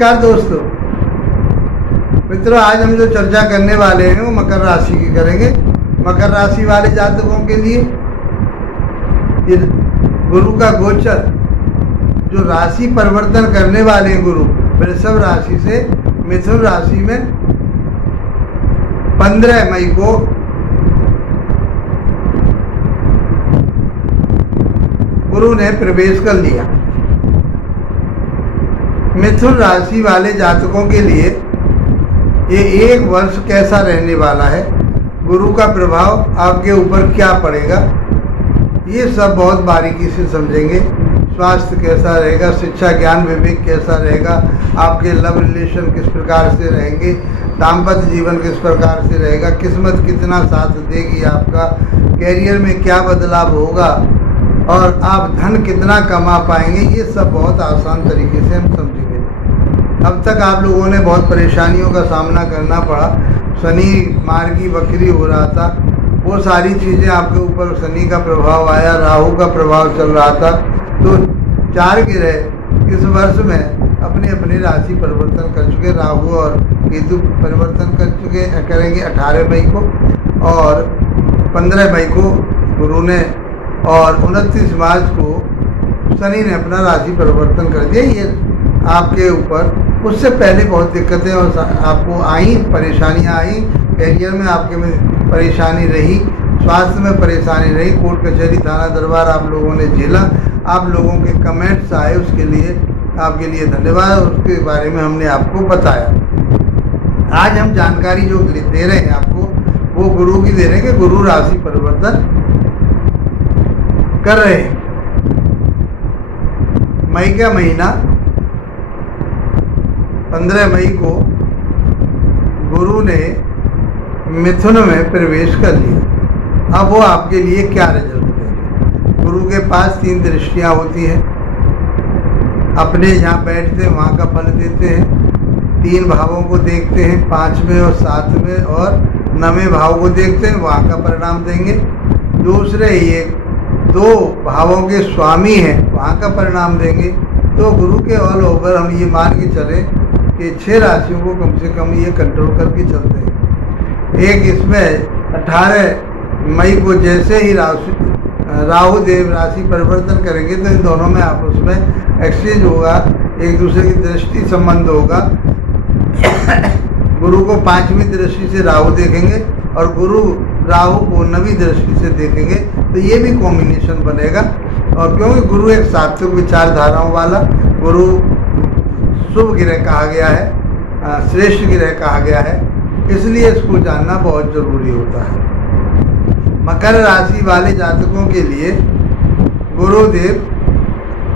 नमस्कार दोस्तों मित्रों, आज हम जो चर्चा करने वाले हैं वो मकर राशि की करेंगे। मकर राशि वाले जातकों के लिए ये गुरु का गोचर जो राशि परिवर्तन करने वाले हैं, गुरु वृषभ राशि से मिथुन राशि में 15 मई को गुरु ने प्रवेश कर लिया। मिथुन राशि वाले जातकों के लिए ये एक वर्ष कैसा रहने वाला है, गुरु का प्रभाव आपके ऊपर क्या पड़ेगा, ये सब बहुत बारीकी से समझेंगे। स्वास्थ्य कैसा रहेगा, शिक्षा ज्ञान विवेक कैसा रहेगा, आपके लव रिलेशन किस प्रकार से रहेंगे, दाम्पत्य जीवन किस प्रकार से रहेगा, किस्मत कितना साथ देगी आपका, कैरियर में क्या बदलाव होगा और आप धन कितना कमा पाएंगे, ये सब बहुत आसान तरीके से हम समझेंगे। अब तक आप लोगों ने बहुत परेशानियों का सामना करना पड़ा। शनि मार्गी वक्री हो रहा था, वो सारी चीज़ें आपके ऊपर शनि का प्रभाव आया, राहु का प्रभाव चल रहा था। तो 4 ग्रह इस वर्ष में अपने अपने राशि परिवर्तन कर चुके। राहु और केतु परिवर्तन करेंगे 18 मई को, और 15 मई को गुरु ने, और 29 मार्च को शनि ने अपना राशि परिवर्तन कर दिया। ये आपके ऊपर उससे पहले बहुत दिक्कतें और आपको आई, परेशानियां आई, कैरियर में आपके में परेशानी रही, स्वास्थ्य में परेशानी रही, कोर्ट कचहरी थाना दरबार आप लोगों ने झेला। आप लोगों के कमेंट्स आए, उसके लिए आपके लिए धन्यवाद, उसके बारे में हमने आपको बताया। आज हम जानकारी जो दे रहे हैं आपको, वो गुरु की दे रहे हैं कि गुरु राशि परिवर्तन कर रहे हैं। मई का महीना 15 मई को गुरु ने मिथुन में प्रवेश कर लिया। अब वो आपके लिए क्या रिजल्ट देंगे। गुरु के पास 3 दृष्टियां होती हैं, अपने जहाँ बैठते हैं वहाँ का फल देते हैं, 3 भावों को देखते हैं, 5वें और 7वें और 9वें भाव को देखते हैं, वहाँ का परिणाम देंगे। दूसरे ये 2 भावों के स्वामी हैं, वहाँ का परिणाम देंगे। तो गुरु के ऑल ओवर हम ये मान के चलें कि 6 राशियों को कम से कम ये कंट्रोल करके चलते हैं। एक इसमें 18 मई को जैसे ही राहु देव राशि परिवर्तन करेंगे तो इन दोनों में आपस में एक्सचेंज होगा, एक दूसरे की दृष्टि संबंध होगा। गुरु को 5वीं दृष्टि से राहु देखेंगे और गुरु राहु को 9वीं दृष्टि से देखेंगे, तो ये भी कॉम्बिनेशन बनेगा। और क्योंकि गुरु एक सात्विक विचारधाराओं वाला गुरु शुभ ग्रह कहा गया है, श्रेष्ठ ग्रह कहा गया है, इसलिए इसको जानना बहुत जरूरी होता है। मकर राशि वाले जातकों के लिए गुरुदेव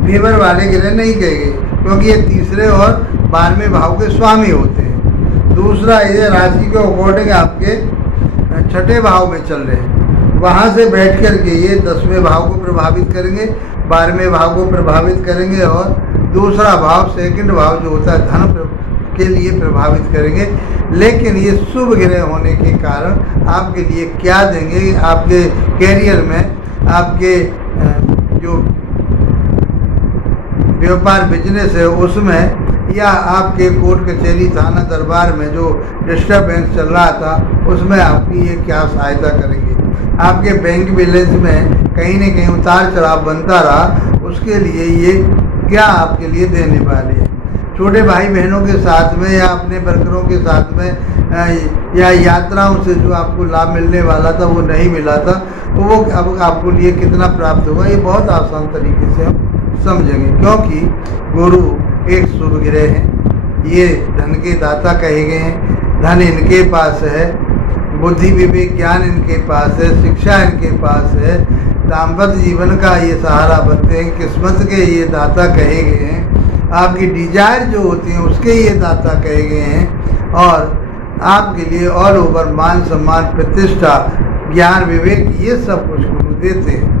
फेवर वाले ग्रह नहीं कहे गए, क्योंकि ये 3रे और 12वें भाव के स्वामी होते हैं। दूसरा, ये राशि के अकॉर्डिंग आपके 6ठे भाव में चल रहे हैं, वहाँ से बैठ कर के ये 10वें भाव को प्रभावित करेंगे, 12वें भाव को प्रभावित करेंगे, और दूसरा भाव, सेकंड भाव जो होता है धन के लिए प्रभावित करेंगे। लेकिन ये शुभ ग्रह होने के कारण आपके लिए क्या देंगे, आपके कैरियर में, आपके जो व्यापार बिजनेस है उसमें, या आपके कोर्ट कचहरी थाना दरबार में जो डिस्टर्बेंस चल रहा था उसमें आपकी ये क्या सहायता करेंगे। आपके बैंक बैलेंस में कहीं न कहीं उतार चढ़ाव बनता रहा, उसके लिए ये क्या आपके लिए देने वाले हैं। छोटे भाई बहनों के साथ में या अपने वर्करों के साथ में या यात्राओं से जो आपको लाभ मिलने वाला था वो नहीं मिला था, तो वो अब आपको लिए कितना प्राप्त होगा, ये बहुत आसान तरीके से हम समझेंगे। क्योंकि गुरु एक शुभ ग्रह है, ये धन के दाता कहे गए हैं, धन इनके पास है, बुद्धि विवेक ज्ञान इनके पास है, शिक्षा इनके पास है, दाम्पत्य जीवन का ये सहारा बनते हैं, किस्मत के ये दाता कहे गए हैं, आपकी डिजायर जो होती हैं उसके ये दाता कहे गए हैं, और आपके लिए ऑल ओवर मान सम्मान प्रतिष्ठा ज्ञान विवेक ये सब कुछ गुरु देते हैं।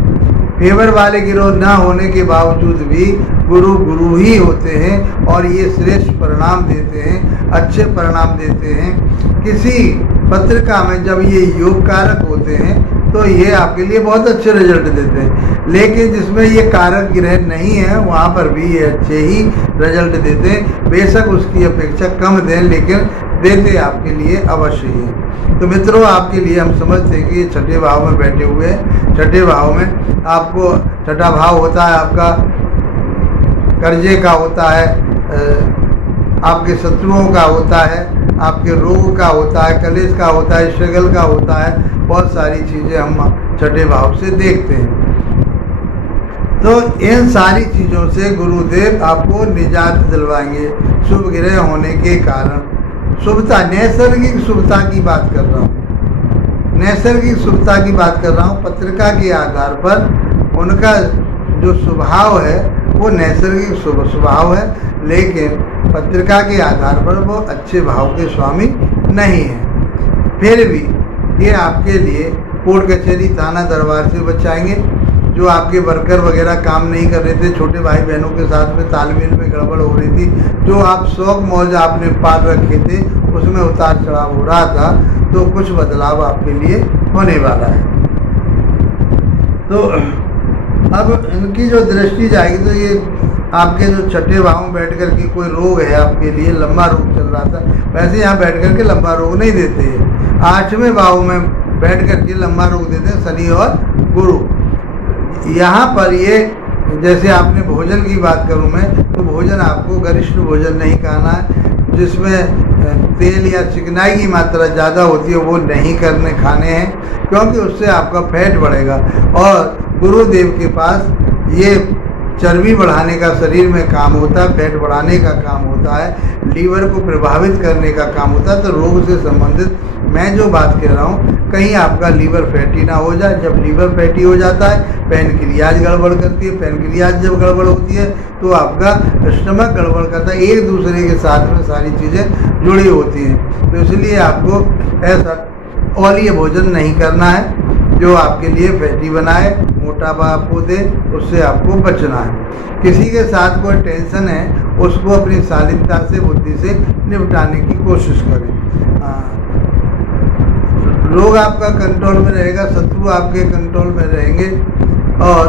फेवर वाले गिरोह ना होने के बावजूद भी गुरु गुरु ही होते हैं और ये श्रेष्ठ परिणाम देते हैं, अच्छे परिणाम देते हैं। किसी पत्रिका में जब ये योग कारक होते हैं तो ये आपके लिए बहुत अच्छे रिजल्ट देते हैं। लेकिन जिसमें ये कारक ग्रह नहीं है वहाँ पर भी ये अच्छे ही रिजल्ट देते हैं, बेशक उसकी अपेक्षा कम दें, लेकिन देते आपके लिए अवश्य ही। तो मित्रों, आपके लिए हम समझते हैं कि ये छठे भाव में बैठे हुए हैं। छठे भाव में आपको, छठा भाव होता है आपका कर्जे का, होता है आपके शत्रुओं का, होता है आपके रोग का, होता है कलेश का, होता है स्ट्रगल का, होता है बहुत सारी चीज़ें हम छठे भाव से देखते हैं। तो इन सारी चीज़ों से गुरुदेव आपको निजात दिलवाएंगे शुभ ग्रह होने के कारण। शुभता, नैसर्गिक शुभता की बात कर रहा हूँ, नैसर्गिक शुभता की बात कर रहा हूँ। पत्रिका के आधार पर उनका जो स्वभाव है वो नैसर्गिक स्वभाव है, लेकिन पत्रिका के आधार पर वो अच्छे भाव के स्वामी नहीं है। फिर भी ये आपके लिए कोर्ट कचहरी थाना दरबार से बचाएंगे। जो आपके वर्कर वगैरह काम नहीं कर रहे थे, छोटे भाई बहनों के साथ में तालमेल में गड़बड़ हो रही थी, जो आप शौक मौज आपने पाल रखे थे उसमें उतार चढ़ाव हो रहा था, तो कुछ बदलाव आपके लिए होने वाला है। तो अब इनकी जो दृष्टि जाएगी तो ये आपके जो छठे भाव में बैठ कर के कोई रोग है आपके लिए, लंबा रोग चल रहा था, वैसे यहाँ बैठ कर के लंबा रोग नहीं देते हैं। आठवें भाव में बैठ कर के लंबा रोग देते हैं शनि और गुरु। यहाँ पर ये, जैसे आपने भोजन की बात करूँ मैं, तो भोजन आपको गरिष्ठ भोजन नहीं खाना है, जिसमें तेल या चिकनाई की मात्रा ज़्यादा होती है वो नहीं खाने हैं, क्योंकि उससे आपका फैट बढ़ेगा। और गुरुदेव के पास ये चर्बी बढ़ाने का शरीर में काम होता है, फैट बढ़ाने का काम होता है, लीवर को प्रभावित करने का काम होता है। तो रोग से संबंधित मैं जो बात कह रहा हूँ, कहीं आपका लीवर फैटी ना हो जाए। जब लीवर फैटी हो जाता है, पैनक्रियाज गड़बड़ करती है, पैनक्रियाज जब गड़बड़ होती है तो आपका स्टमक गड़बड़ करता है। एक दूसरे के साथ में सारी चीज़ें जुड़ी होती हैं। तो इसलिए आपको ऐसा औलीय भोजन नहीं करना है जो आपके लिए फैटी बनाए, मोटापा आपको दे, उससे आपको बचना है। किसी के साथ कोई टेंशन है उसको अपनी शालीनता से, बुद्धि से निपटाने की कोशिश करें। लोग आपका कंट्रोल में रहेगा, शत्रु आपके कंट्रोल में रहेंगे। और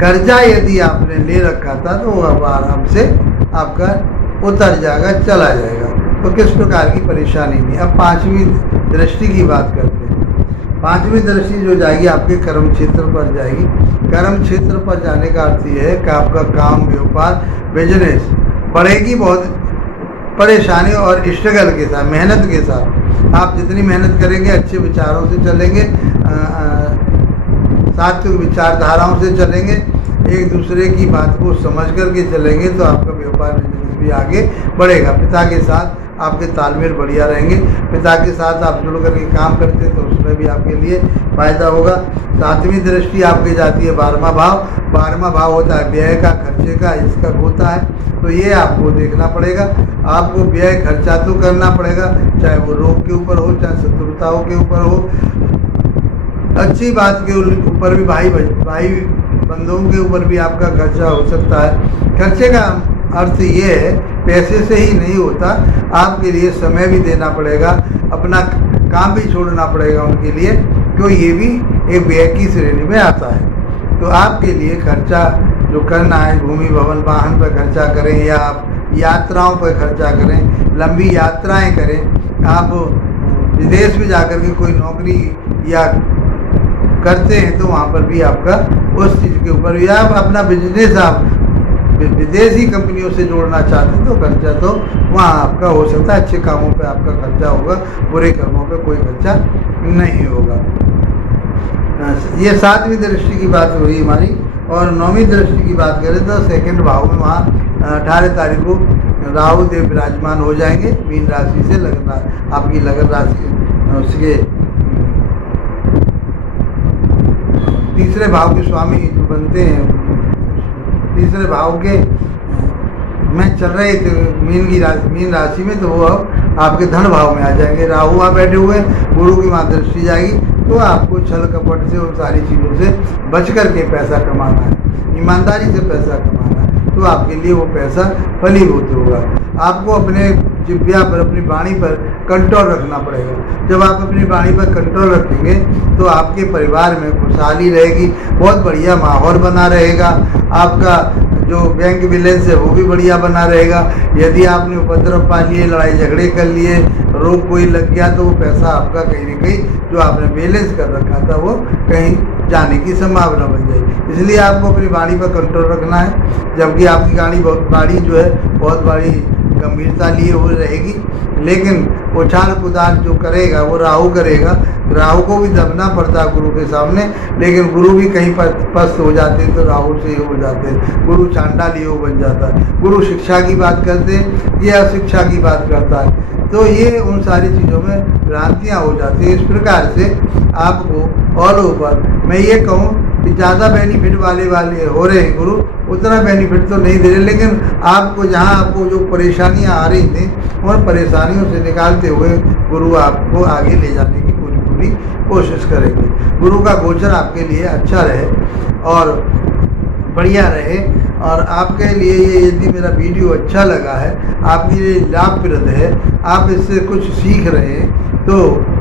कर्जा यदि आपने ले रखा था तो वो अब आराम से आपका उतर जाएगा, चला जाएगा, तो किस प्रकार की परेशानी नहीं। अब पांचवी दृष्टि की बात करते हैं। पांचवी दृष्टि जो जाएगी आपके कर्म क्षेत्र पर जाएगी। कर्म क्षेत्र पर जाने का अर्थ ये है कि आपका काम, व्यापार, बिजनेस बढ़ेगी बहुत परेशानी और स्ट्रगल के साथ, मेहनत के साथ। आप जितनी मेहनत करेंगे, अच्छे विचारों से चलेंगे, सात्विक विचारधाराओं से चलेंगे, एक दूसरे की बात को समझ करके चलेंगे, तो आपका व्यापार बिजनेस भी आगे बढ़ेगा। पिता के साथ आपके तालमेल बढ़िया रहेंगे। पिता के साथ आप जुड़ करके काम करते हैं तो उसमें भी आपके लिए फायदा होगा। सातवीं दृष्टि आपके जाती है 12वां भाव। 12वां भाव होता है व्यय का, खर्चे का, इसका होता है। तो ये आपको देखना पड़ेगा। आपको व्यय खर्चा तो करना पड़ेगा, चाहे वो रोग के ऊपर हो, चाहे शत्रुताओं के ऊपर हो, अच्छी बात के ऊपर भी, भाई बंधुओं के ऊपर भी आपका खर्चा हो सकता है। खर्चे का अर्थ ये है पैसे से ही नहीं होता, आपके लिए समय भी देना पड़ेगा, अपना काम भी छोड़ना पड़ेगा उनके लिए, क्यों ये भी एक व्यय की श्रेणी में आता है। तो आपके लिए खर्चा जो करना है, भूमि भवन वाहन पर खर्चा करें, या आप यात्राओं पर खर्चा करें, लंबी यात्राएं करें, आप विदेश में जाकर के कोई नौकरी या करते हैं तो वहाँ पर भी आपका उस चीज़ के ऊपर, या आप अपना बिजनेस आप विदेशी कंपनियों से जोड़ना चाहते हैं तो खर्चा तो वहाँ आपका हो सकता है। अच्छे कामों पे आपका खर्चा होगा, बुरे कर्मों पे कोई खर्चा नहीं होगा। ये सातवीं दृष्टि की बात हुई हमारी। और नौवीं दृष्टि की बात करें तो सेकंड भाव में वहाँ 18 तारीख को राहु देव विराजमान हो जाएंगे मीन राशि से। लगन, आपकी लगन राशि उसके तीसरे भाव के स्वामी जो बनते हैं, तीसरे भाव के में चल रहे थे मीन राशि में, तो वो अब आपके धन भाव में आ जाएंगे। राहु वहाँ बैठे हुए, गुरु की वहाँ दृष्टि जाएगी, तो आपको छल कपट से और सारी चीज़ों से बच कर के पैसा कमाना है, ईमानदारी से पैसा कमाना है, तो आपके लिए वो पैसा फलीभूत होगा। आपको अपने जिह्वा पर, अपनी वाणी पर कंट्रोल रखना पड़ेगा। जब आप अपनी वाणी पर कंट्रोल रखेंगे तो आपके परिवार में खुशहाली रहेगी, बहुत बढ़िया माहौल बना रहेगा, आपका जो बैंक बैलेंस है वो भी बढ़िया बना रहेगा। यदि आपने उपद्रव पा लिए, लड़ाई झगड़े कर लिए, रोग कोई लग गया तो वो पैसा आपका कहीं न कहीं जो आपने बैलेंस कर रखा था वो कहीं जाने की संभावना बन जाएगी। इसलिए आपको अपनी वाणी पर कंट्रोल रखना है। जबकि आपकी वाणी जो है बहुत बड़ी गंभीरता लिए हुई रहेगी, लेकिन उछाल कूदाल जो करेगा वो राहु करेगा। राहु को भी दबना पड़ता है गुरु के सामने, लेकिन गुरु भी कहीं पर पस्त हो जाते हैं तो राहु से हो जाते हैं। गुरु चांडाल योग बन जाता है। गुरु शिक्षा की बात करते हैं, ये अशिक्षा की बात करता है, तो ये उन सारी चीज़ों में भ्रांतियाँ हो जाती हैं। इस प्रकार से आपको ऑल ओवर मैं ये कहूँ कि ज़्यादा बेनिफिट वाले हो रहे हैं गुरु, उतना बेनिफिट तो नहीं दे रहे, लेकिन आपको जहाँ आपको जो परेशानियाँ आ रही थी उन परेशानियों से निकालते हुए गुरु आपको आगे ले जाने की पूरी कोशिश करेंगे। गुरु का गोचर आपके लिए अच्छा रहे और बढ़िया रहे, और आपके लिए ये यदि मेरा वीडियो अच्छा लगा है, आपके लिए लाभप्रद है, आप इससे कुछ सीख रहे हैं, तो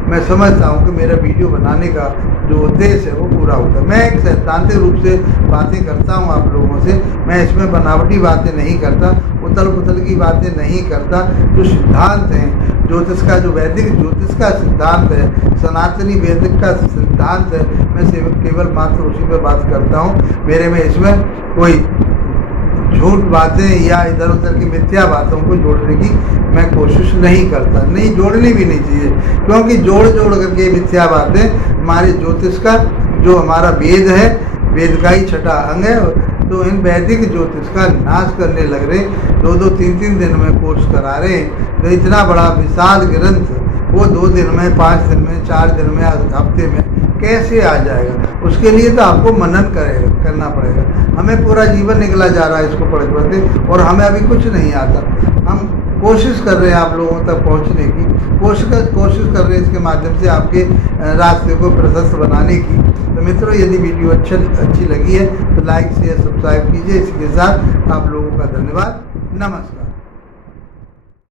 मैं समझता हूँ कि मेरा वीडियो बनाने का जो उद्देश्य है वो पूरा होता है। मैं एक सैद्धांतिक रूप से बातें करता हूँ आप लोगों से, मैं इसमें बनावटी बातें नहीं करता, उथल पुथल की बातें नहीं करता। जो सिद्धांत हैं ज्योतिष का, जो वैदिक ज्योतिष का सिद्धांत है, सनातनी वैदिक का सिद्धांत है, मैं केवल मात्र उसी पर बात करता हूँ। मेरे में इसमें कोई झूठ बातें या इधर उधर की मिथ्या बातों को जोड़ने की मैं कोशिश नहीं करता, नहीं जोड़नी भी नहीं चाहिए, क्योंकि जोड़ करके मिथ्या बातें हमारे ज्योतिष का जो हमारा वेद है, वेद का ही छठा अंग है, तो इन वैदिक ज्योतिष का नाश करने लग रहे, 2-2, 3-3 दिन में कोर्स करा रहे हैं। तो इतना बड़ा विशाल ग्रंथ वो 2 दिन में, 5 दिन में, 4 दिन में, हफ्ते में कैसे आ जाएगा? उसके लिए तो आपको मनन करना पड़ेगा। हमें पूरा जीवन निकला जा रहा है इसको पढ़ते, और हमें अभी कुछ नहीं आता। हम कोशिश कर रहे हैं आप लोगों तक पहुंचने की, कोशिश कर रहे हैं इसके माध्यम से आपके रास्ते को प्रशस्त बनाने की। तो मित्रों, यदि वीडियो अच्छी लगी है तो लाइक शेयर सब्सक्राइब कीजिए। इसके साथ आप लोगों का धन्यवाद, नमस्कार।